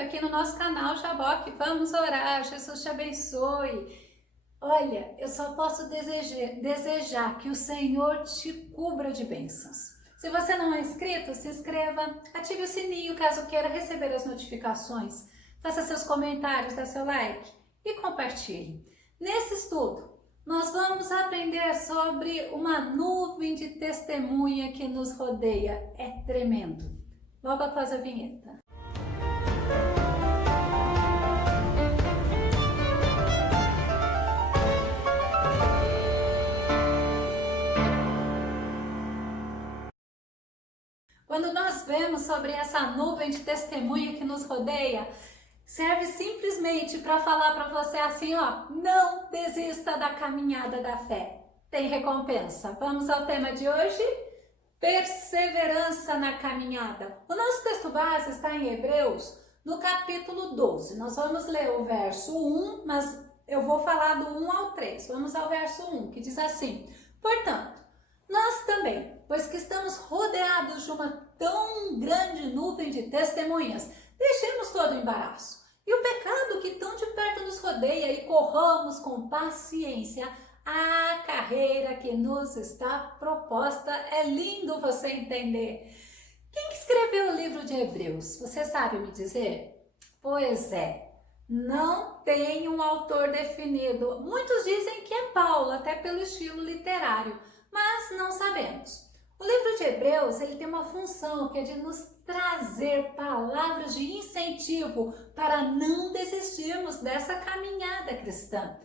aqui no nosso canal Jaboque. Vamos orar, Jesus te abençoe. Olha, eu só posso desejar que o Senhor te cubra de bênçãos. Se você não é inscrito, se inscreva, ative o sininho caso queira receber as notificações. Faça seus comentários, dê seu like e compartilhe. Nesse estudo, nós vamos aprender sobre uma nuvem de testemunha que nos rodeia. É tremendo. Logo após a vinheta. Quando nós vemos sobre essa nuvem de testemunha que nos rodeia, serve simplesmente para falar para você assim, ó, não desista da caminhada da fé. Tem recompensa. Vamos ao tema de hoje? Perseverança na caminhada. O nosso texto base está em Hebreus, no capítulo 12. Nós vamos ler o verso 1, mas eu vou falar do 1 ao 3. Vamos ao verso 1, que diz assim: portanto, nós também, pois que estamos rodeados de uma tão grande nuvem de testemunhas, deixemos todo o embaraço e o pecado que tão de perto nos rodeia e corramos com paciência a carreira que nos está proposta. É lindo você entender. Quem que escreveu o livro de Hebreus? Você sabe me dizer? Pois é, não tem um autor definido. Muitos dizem que é Paulo, até pelo estilo literário, mas não sabemos. O livro de Hebreus, ele tem uma função que é de nos trazer palavras de incentivo para não desistirmos dessa caminhada cristã.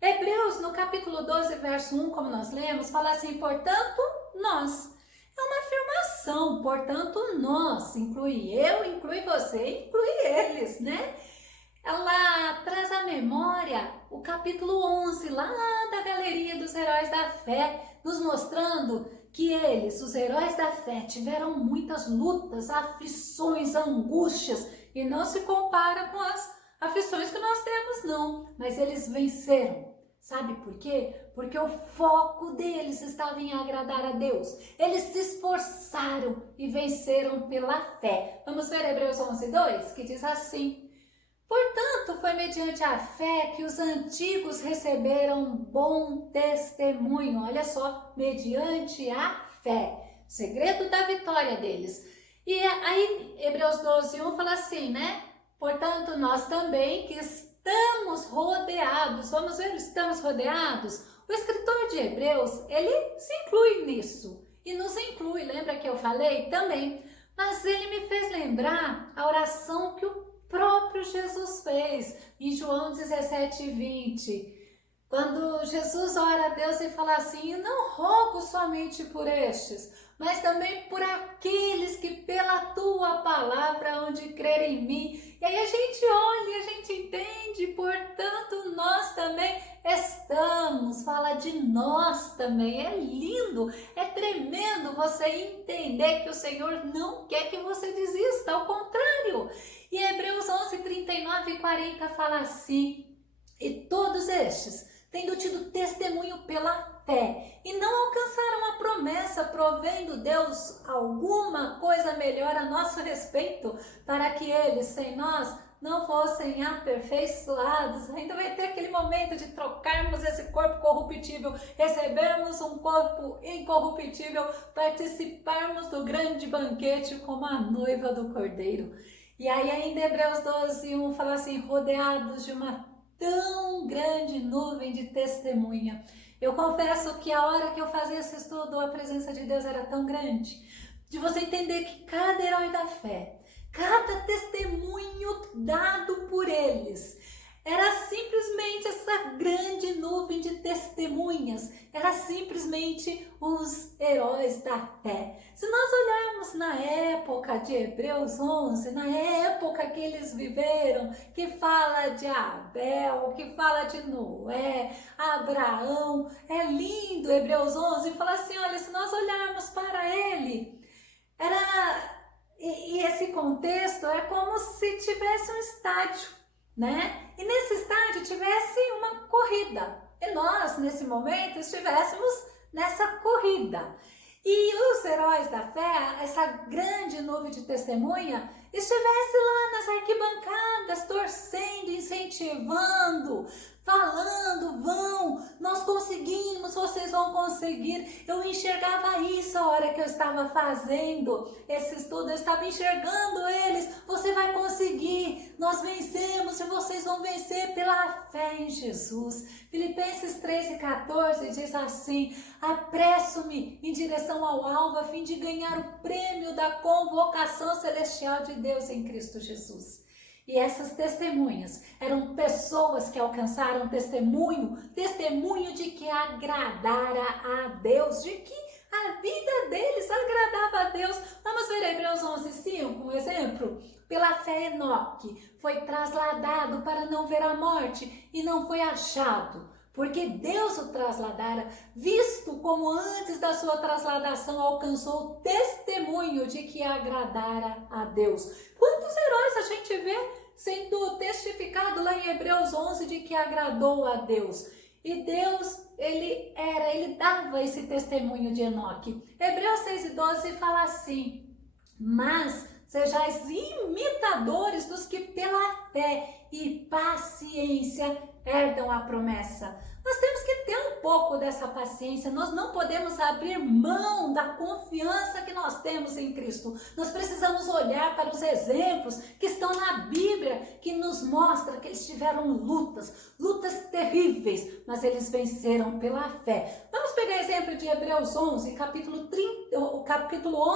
Hebreus, no capítulo 12, verso 1, como nós lemos, fala assim: portanto, nós. É uma afirmação, portanto, nós, inclui eu, inclui você, inclui eles, né? Ela traz à memória o capítulo 11, lá da galeria dos heróis da fé, nos mostrando que eles, os heróis da fé, tiveram muitas lutas, aflições, angústias, e não se compara com as aflições que nós temos, não. Mas eles venceram. Sabe por quê? Porque o foco deles estava em agradar a Deus. Eles se esforçaram e venceram pela fé. Vamos ver Hebreus 11:2, que diz assim: portanto, foi mediante a fé que os antigos receberam bom testemunho. Olha só, mediante a fé. O segredo da vitória deles. E aí, Hebreus 12:1 fala assim, né? Portanto, nós também que estamos rodeados. Vamos ver, estamos rodeados? O escritor de Hebreus, ele se inclui nisso. E nos inclui, lembra que eu falei? Também. Mas ele me fez lembrar a oração que o próprio Jesus fez em João 17:20, quando Jesus ora a Deus e fala assim: eu não rogo somente por estes, mas também por aqueles que pela tua palavra hão de crer em mim. E aí a gente olha e a gente entende, portanto nós também estamos, fala de nós também. É lindo, é tremendo você entender que o Senhor não quer que você desista, ao contrário. E Hebreus 11:39-40 fala assim: e todos estes, tendo tido testemunho pela fé, e não alcançaram a promessa, provendo Deus alguma coisa melhor a nosso respeito, para que eles, sem nós, não fossem aperfeiçoados. Ainda vai ter aquele momento de trocarmos esse corpo corruptível, recebermos um corpo incorruptível, participarmos do grande banquete como a noiva do Cordeiro. E aí ainda Hebreus 12:1 fala assim: rodeados de uma tão grande nuvem de testemunha. Eu confesso que a hora que eu fazia esse estudo, a presença de Deus era tão grande, de você entender que cada herói da fé, cada testemunho dado por eles, era simplesmente essa grande nuvem de testemunhas, era simplesmente os heróis da fé. Se nós olharmos na época de Hebreus 11, na época que eles viveram, que fala de Abel, que fala de Noé, Abraão, é lindo Hebreus 11, fala assim, olha, se nós olharmos para ele, e esse contexto é como se tivesse um estádio, né? E nesse estádio tivesse uma corrida. E nós, nesse momento, estivéssemos nessa corrida. E os heróis da fé, essa grande nuvem de testemunha, estivesse lá nas arquibancadas, torcendo, incentivando, falando, nós conseguimos, vocês vão conseguir. Eu enxergava isso a hora que eu estava fazendo esse estudo, eu estava enxergando eles, você vai conseguir, nós vencemos e vocês vão vencer pela fé em Jesus. Filipenses 3:14 diz assim: apresso-me em direção ao alvo a fim de ganhar o prêmio da convocação celestial de Deus em Cristo Jesus. E essas testemunhas eram pessoas que alcançaram testemunho de que agradara a Deus, de que a vida deles agradava a Deus. Vamos ver Hebreus 11:5, um exemplo. Pela fé Enoque foi trasladado para não ver a morte e não foi achado, porque Deus o trasladara, visto como antes da sua trasladação alcançou testemunho de que agradara a Deus. Quantos heróis a gente vê sendo testificado lá em Hebreus 11 de que agradou a Deus? E Deus, ele dava esse testemunho de Enoque. Hebreus 6:12 fala assim: mas sejais imitadores dos que pela fé e paciência herdam a promessa. Nós temos que ter um pouco dessa paciência, nós não podemos abrir mão da confiança que nós temos em Cristo. Nós precisamos olhar para os exemplos que estão na Bíblia, que nos mostra que eles tiveram lutas terríveis, mas eles venceram pela fé. Vamos pegar exemplo de Hebreus 11, capítulo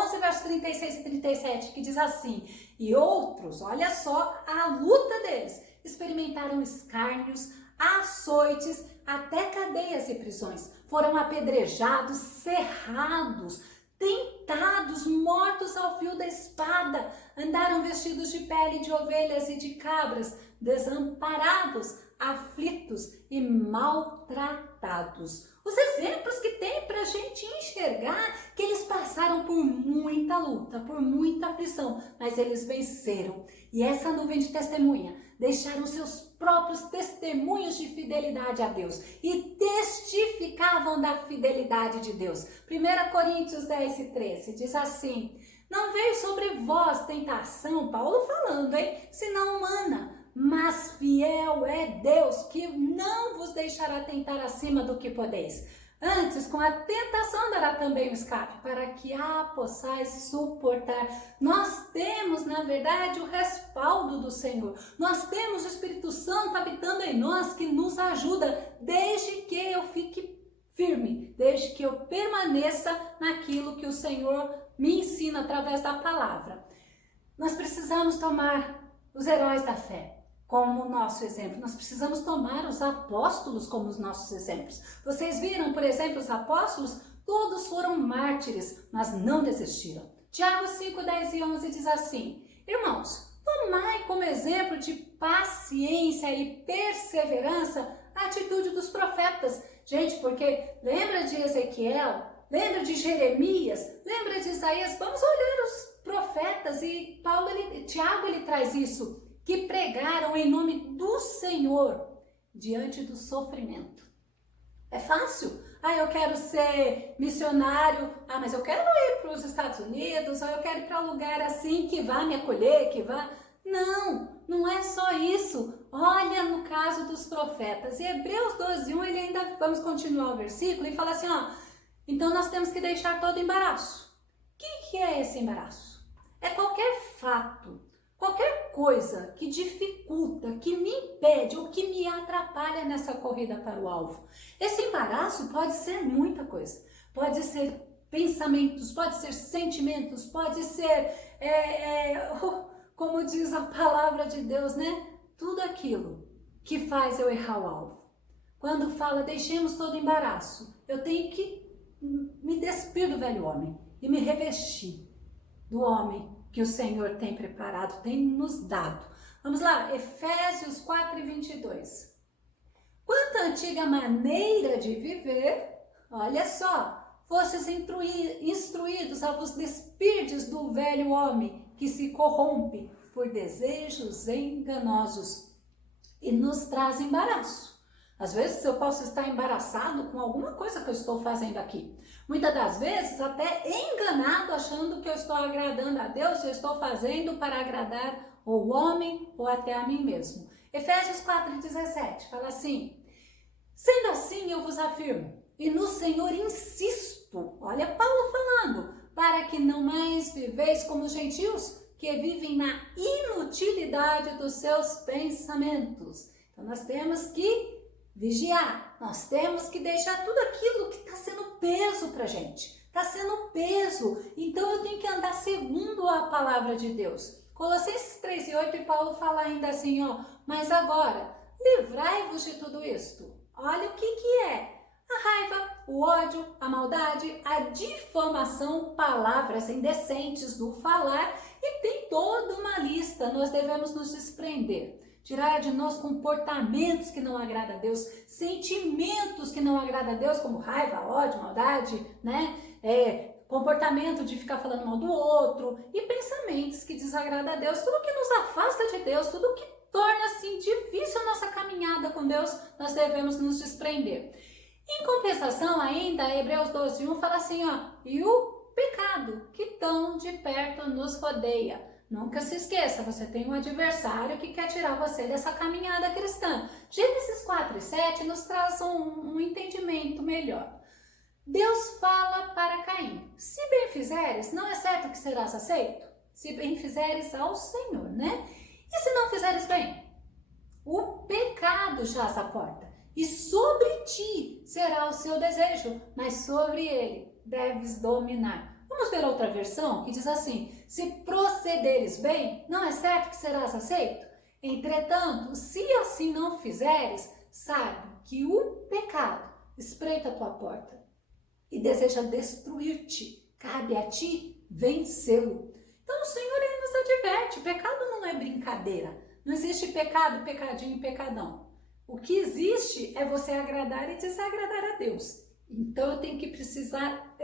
11, verso 36 e 37, que diz assim: e outros, olha só a luta deles, experimentaram escárnios, açoites, até cadeias e prisões. Foram apedrejados, serrados, tentados, mortos ao fio da espada. Andaram vestidos de pele de ovelhas e de cabras, desamparados, aflitos e maltratados. Os exemplos que tem para a gente enxergar que eles passaram por muita luta, por muita aflição, mas eles venceram. E essa nuvem de testemunha deixaram seus próprios testemunhos de fidelidade a Deus e testificavam da fidelidade de Deus. 1 Coríntios 10:13 diz assim: não veio sobre vós tentação, Paulo falando, senão humana, mas fiel é Deus, que não vos deixará tentar acima do que podeis. Antes, com a tentação dará também o escape, para que a possais suportar. Nós temos, na verdade, o respaldo do Senhor. Nós temos o Espírito Santo habitando em nós, que nos ajuda, desde que eu fique firme, desde que eu permaneça naquilo que o Senhor me ensina através da palavra. Nós precisamos tomar os heróis da fé como nosso exemplo. Nós precisamos tomar os apóstolos como os nossos exemplos. Vocês viram, por exemplo, os apóstolos? Todos foram mártires, mas não desistiram. Tiago 5, 10 e 11 diz assim: irmãos, tomai como exemplo de paciência e perseverança a atitude dos profetas. Gente, porque lembra de Ezequiel? Lembra de Jeremias? Lembra de Isaías? Vamos olhar os profetas, e Tiago traz isso, que pregaram em nome do Senhor diante do sofrimento. É fácil? Eu quero ser missionário, mas eu quero ir para os Estados Unidos, ou eu quero ir para um lugar assim que vá me acolher, que vá... Não é só isso. Olha no caso dos profetas. Em Hebreus 12:1, ele ainda, vamos continuar o versículo, e fala assim, então nós temos que deixar todo embaraço. O que é esse embaraço? É qualquer fato, qualquer coisa que dificulta, que me impede ou que me atrapalha nessa corrida para o alvo. Esse embaraço pode ser muita coisa. Pode ser pensamentos, pode ser sentimentos, pode ser, como diz a palavra de Deus, né? Tudo aquilo que faz eu errar o alvo. Quando fala, deixemos todo embaraço, eu tenho que me despir do velho homem e me revestir do homem que o Senhor tem preparado, tem nos dado. Vamos lá, Efésios 4:22. Quanto à antiga maneira de viver, olha só, fostes instruídos a vos despirdes do velho homem que se corrompe por desejos enganosos e nos traz embaraço. Às vezes eu posso estar embaraçado com alguma coisa que eu estou fazendo aqui. Muitas das vezes até enganado, achando que eu estou agradando a Deus, eu estou fazendo para agradar o homem ou até a mim mesmo. Efésios 4,17 fala assim: sendo assim eu vos afirmo, e no Senhor insisto, olha Paulo falando, para que não mais viveis como os gentios, que vivem na inutilidade dos seus pensamentos. Então nós temos que vigiar, nós temos que deixar tudo aquilo que está sendo peso para a gente. Está sendo peso, então eu tenho que andar segundo a palavra de Deus. Colossenses 3,8, e Paulo fala ainda assim, ó, mas agora, livrai-vos de tudo isto. Olha o que é. A raiva, o ódio, a maldade, a difamação, palavras indecentes do falar, e tem toda uma lista. Nós devemos nos desprender, tirar de nós comportamentos que não agradam a Deus, sentimentos que não agradam a Deus, como raiva, ódio, maldade, né? Comportamento de ficar falando mal do outro e pensamentos que desagradam a Deus, tudo que nos afasta de Deus, tudo que torna assim difícil a nossa caminhada com Deus, nós devemos nos desprender. Em compensação ainda, Hebreus 12:1 fala assim, ó, e o pecado que tão de perto nos rodeia. Nunca se esqueça, você tem um adversário que quer tirar você dessa caminhada cristã. Gênesis 4:7 nos traz um entendimento melhor. Deus fala para Caim, se bem fizeres, não é certo que serás aceito? Se bem fizeres ao Senhor, né? E se não fizeres bem? O pecado jaz à porta, e sobre ti será o seu desejo, mas sobre ele deves dominar. Vamos ver outra versão que diz assim, se procederes bem, não é certo que serás aceito? Entretanto, se assim não fizeres, sabe que o pecado espreita a tua porta e deseja destruir-te, cabe a ti vencê-lo. Então o Senhor ele nos adverte, pecado não é brincadeira, não existe pecado, pecadinho e pecadão. O que existe é você agradar e desagradar a Deus. Então eu tenho que estar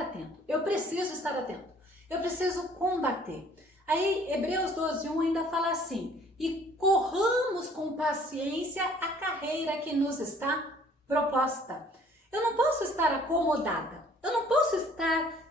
atento, eu preciso estar atento, eu preciso combater. Aí Hebreus 12:1 ainda fala assim, e corramos com paciência a carreira que nos está proposta. Eu não posso estar acomodada, eu não posso estar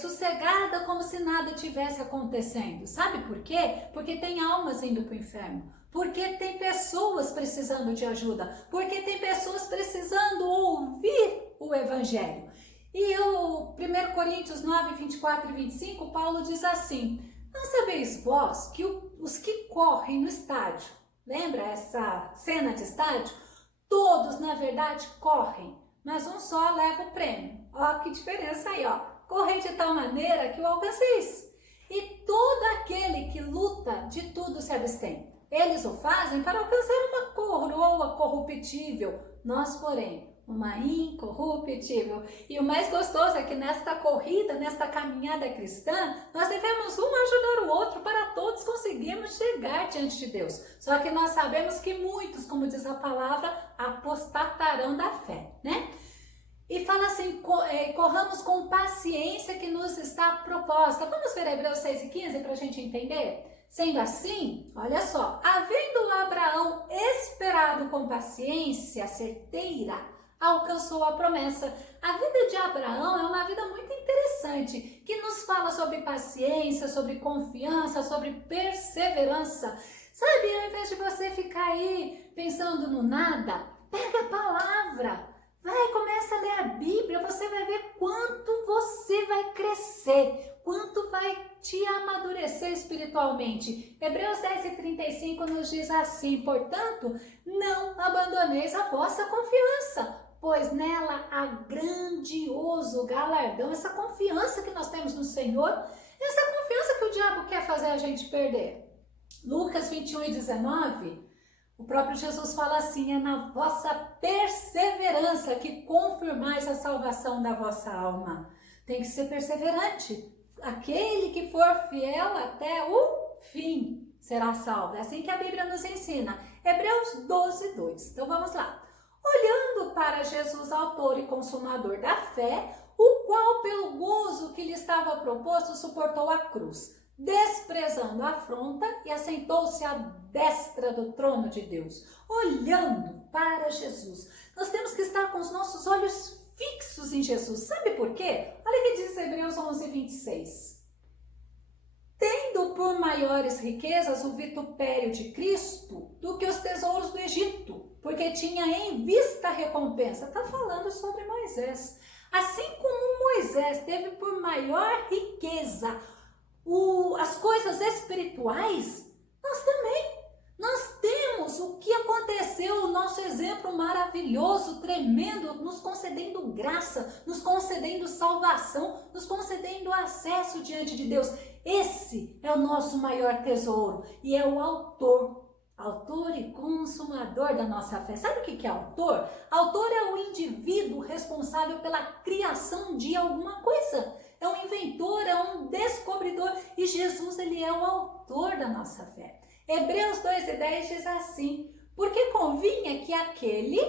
sossegada como se nada tivesse acontecendo. Sabe por quê? Porque tem almas indo para o inferno, porque tem pessoas precisando de ajuda, porque tem pessoas precisando ouvir o Evangelho. E o 1 Coríntios 9:24 e 25, Paulo diz assim, não sabeis vós que os que correm no estádio, lembra essa cena de estádio? Todos, na verdade, correm, mas um só leva o prêmio. Ó, que diferença aí, ó. Correi de tal maneira que o alcanceis. E todo aquele que luta de tudo se abstém. Eles o fazem para alcançar uma coroa corruptível. Nós, porém, uma incorruptível. E o mais gostoso é que nesta corrida, nesta caminhada cristã, nós devemos um ajudar o outro para todos conseguirmos chegar diante de Deus. Só que nós sabemos que muitos, como diz a palavra, apostatarão da fé, né? E fala assim, corramos com paciência que nos está proposta. Vamos ver Hebreus 6:15 para a gente entender? Sendo assim, olha só, havendo Abraão esperado com paciência certeira, alcançou a promessa. A vida de Abraão é uma vida muito interessante, que nos fala sobre paciência, sobre confiança, sobre perseverança. Sabe, ao invés de você ficar aí pensando no nada, pega a palavra. Vai, começa a ler a Bíblia, você vai ver quanto você vai crescer, quanto vai te amadurecer espiritualmente. Hebreus 10:35 nos diz assim, portanto, não abandoneis a vossa confiança, pois nela há grandioso galardão. Essa confiança que nós temos no Senhor, essa confiança que o diabo quer fazer a gente perder. Lucas 21:19, o próprio Jesus fala assim, é na vossa perseverança que confirmais a salvação da vossa alma. Tem que ser perseverante. Aquele que for fiel até o fim será salvo. É assim que a Bíblia nos ensina. Hebreus 12:2. Então vamos lá. Olhando para Jesus, autor e consumador da fé, o qual pelo gozo que lhe estava proposto suportou a cruz, desprezando a afronta e assentou-se à destra do trono de Deus. Olhando para Jesus, nós temos que estar com os nossos olhos fixos em Jesus. Sabe por quê? Olha o que diz Hebreus 11:26. Tendo por maiores riquezas o vitupério de Cristo do que os tesouros do Egito, porque tinha em vista a recompensa. Está falando sobre Moisés. Assim como Moisés teve por maior riqueza as coisas espirituais, nós também. Nós temos o que aconteceu, o nosso exemplo maravilhoso, tremendo, nos concedendo graça, nos concedendo salvação, nos concedendo acesso diante de Deus. Esse é o nosso maior tesouro e é o autor e consumador da nossa fé. Sabe o que é autor? Autor é o indivíduo responsável pela criação de alguma coisa. É um inventor, é um descobridor. E Jesus, ele é o autor da nossa fé. Hebreus 2:10 diz assim: porque convinha que aquele,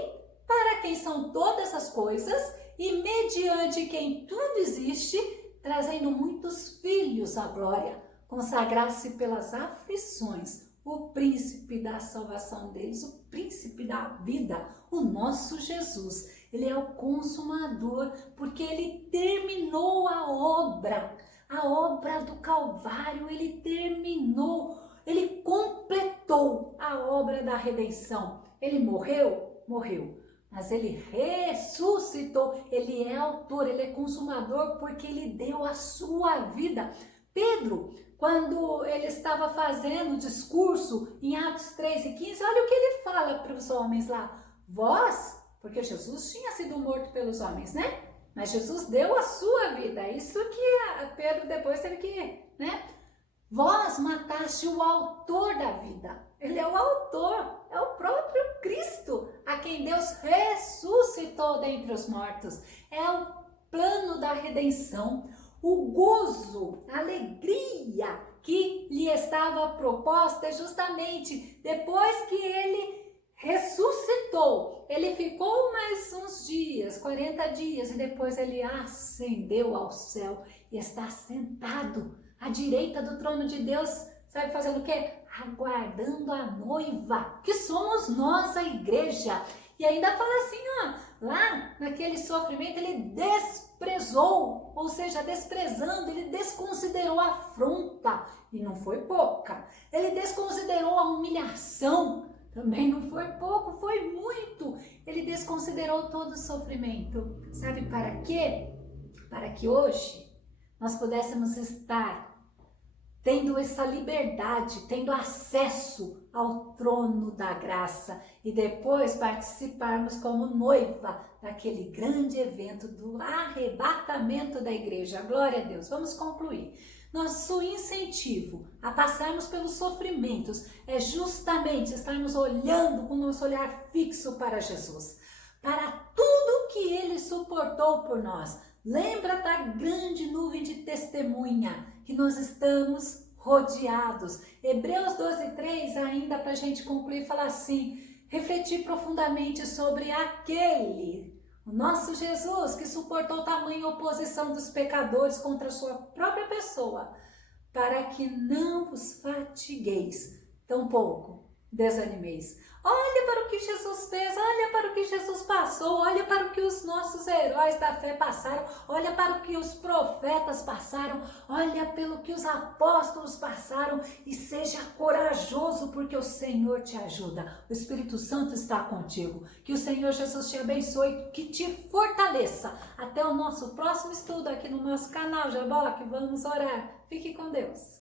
para quem são todas as coisas, e mediante quem tudo existe, trazendo muitos filhos à glória, consagrasse pelas aflições o príncipe da salvação deles, o príncipe da vida, o nosso Jesus. Ele é o consumador, porque ele terminou a obra do Calvário, ele terminou, ele completou a obra da redenção. Ele morreu, mas ele ressuscitou, ele é autor, ele é consumador, porque ele deu a sua vida. Pedro, quando ele estava fazendo o discurso em Atos 3:15, olha o que ele fala para os homens lá. Vós, porque Jesus tinha sido morto pelos homens, né? Mas Jesus deu a sua vida. Isso que Pedro depois teve que, né? Vós mataste o autor da vida. Ele é o autor, é o próprio Cristo, a quem Deus ressuscitou dentre os mortos. É o plano da redenção, o gozo, a alegria que lhe estava proposta justamente depois que ele ressuscitou. Ele ficou mais uns dias, 40 dias, e depois ele ascendeu ao céu e está sentado à direita do trono de Deus, sabe fazendo o quê? Aguardando a noiva, que somos nós, a igreja. E ainda fala assim, ó, lá naquele sofrimento ele desprezou, ou seja, desprezando, ele desconsiderou a afronta, e não foi pouca. Ele desconsiderou a humilhação, também não foi pouco, foi muito. Ele desconsiderou todo o sofrimento. Sabe para quê? Para que hoje nós pudéssemos estar tendo essa liberdade, tendo acesso ao trono da graça e depois participarmos como noiva daquele grande evento do arrebatamento da igreja. Glória a Deus. Vamos concluir. Nosso incentivo a passarmos pelos sofrimentos é justamente estarmos olhando com o nosso olhar fixo para Jesus, para tudo que ele suportou por nós. Lembra da grande nuvem de testemunha que nós estamos rodeados. Hebreus 12:3, ainda para a gente concluir, fala assim: refletir profundamente sobre aquele, o nosso Jesus, que suportou tamanha oposição dos pecadores contra a sua própria pessoa, para que não vos fatigueis, tampouco desanimeis. Olha para o que Jesus fez, olha para o que Jesus passou, olha para o que os nossos heróis da fé passaram, olha para o que os profetas passaram, olha pelo que os apóstolos passaram e seja corajoso, porque o Senhor te ajuda. O Espírito Santo está contigo. Que o Senhor Jesus te abençoe, que te fortaleça. Até o nosso próximo estudo aqui no nosso canal Jaboque. Vamos orar. Fique com Deus.